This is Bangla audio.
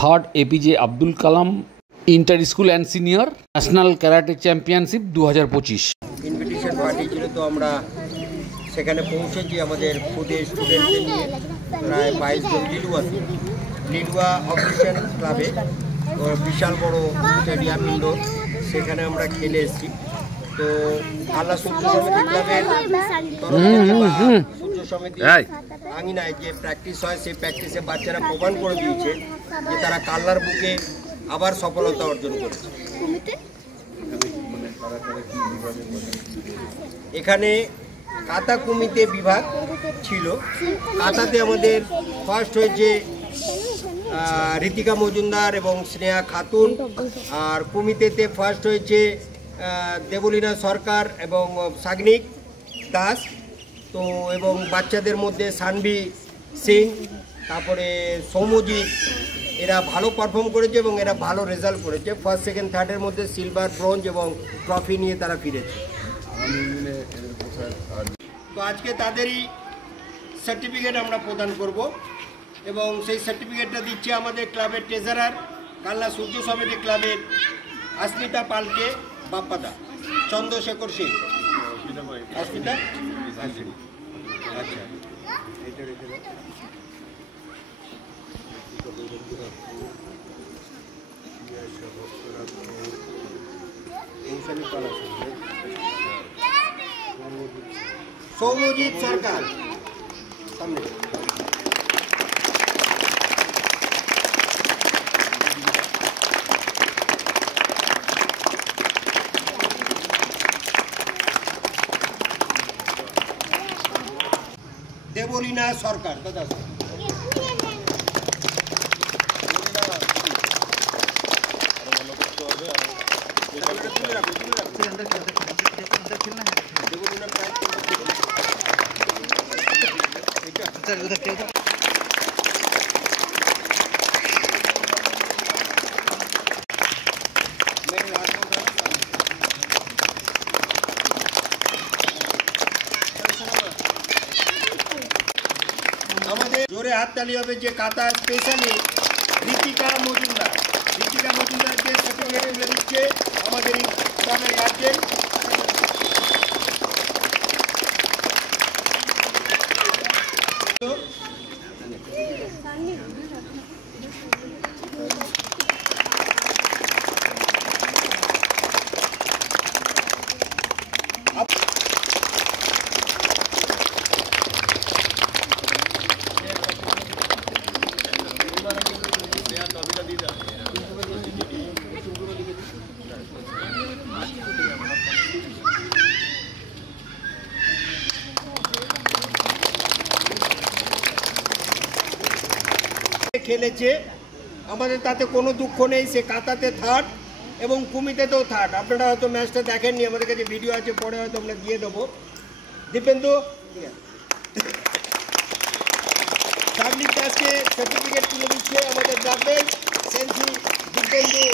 Third APJ Abdul Kalam inter school and senior national karate championship 2025 invitation party ছিল, তো আমরা সেখানে পৌঁছেছি আমাদের খুদের স্টুডেন্টদের নিয়ে প্রায় 22 জন লিডুয়া অফিসিয়াল ক্লাবে। বিশাল বড় স্টেডিয়াম ইন্ডোর, সেখানে আমরা খেলে এসেছি। তো আল্লাহ সূর্য সমিতি ক্লাবের সূর্য সমিতি আঙিনায় যে প্র্যাকটিস হয়, সেই প্র্যাকটিসে বাচ্চারা প্রমাণ করে দিয়েছে যে তারা কাল্লার বুকে আবার সফলতা অর্জন করেছে। এখানে কাতা কুমিতে বিভাগ ছিল। কাতাতে আমাদের ফার্স্ট হয়েছে ঋতিকা মজুমদার এবং স্নেহা খাতুন, আর কুমিতেতে ফার্স্ট হয়েছে দেবলীনা সরকার এবং সাগনিক দাস। তো এবং বাচ্চাদের মধ্যে সানভি সিং, তারপরে সৌম্যজিৎ, এরা ভালো পারফর্ম করেছে এবং এরা ভালো রেজাল্ট করেছে। ফার্স্ট সেকেন্ড থার্ডের মধ্যে সিলভার, ব্রোঞ্জ এবং ট্রফি নিয়ে তারা ফিরেছে। তো আজকে তাদেরই সার্টিফিকেট আমরা প্রদান করব এবং সেই সার্টিফিকেটটা দিচ্ছে আমাদের ক্লাবের ট্রেজারার কাল্লা সূর্য সমিতি ক্লাবের अस्मिता পালকে বাপ্পাদা, চন্দ্রশেখর সিং। अस्मिता আচ্ছা, এটা রেখে দাও। সৌম্যজিৎ সরকার সামনে। দেবলীনা সরকার দাদা। আমাদের জোরে হাততালি হবে যে কাতা স্পেশালি ঋতিকা মজুমদারকে সার্টিফিকেট তুলে দিচ্ছে আমাদের গ্রামের গার্জেন। খেলেছে, আমাদের তাতে কোনো দুঃখ নেই। সে কাতাতে থার্ড এবং কুমিতেতেও থার্ড। আপনারা হয়তো ম্যাচটা দেখেননি, আমাদের কাছে ভিডিও আছে, পরে হয়তো আমরা দিয়ে দেবো। দীপেন্দু সাবলিক দাসকে সার্টিফিকেট তুলে দিচ্ছে আমাদের গ্রামের সেন্সি দীপেন্দু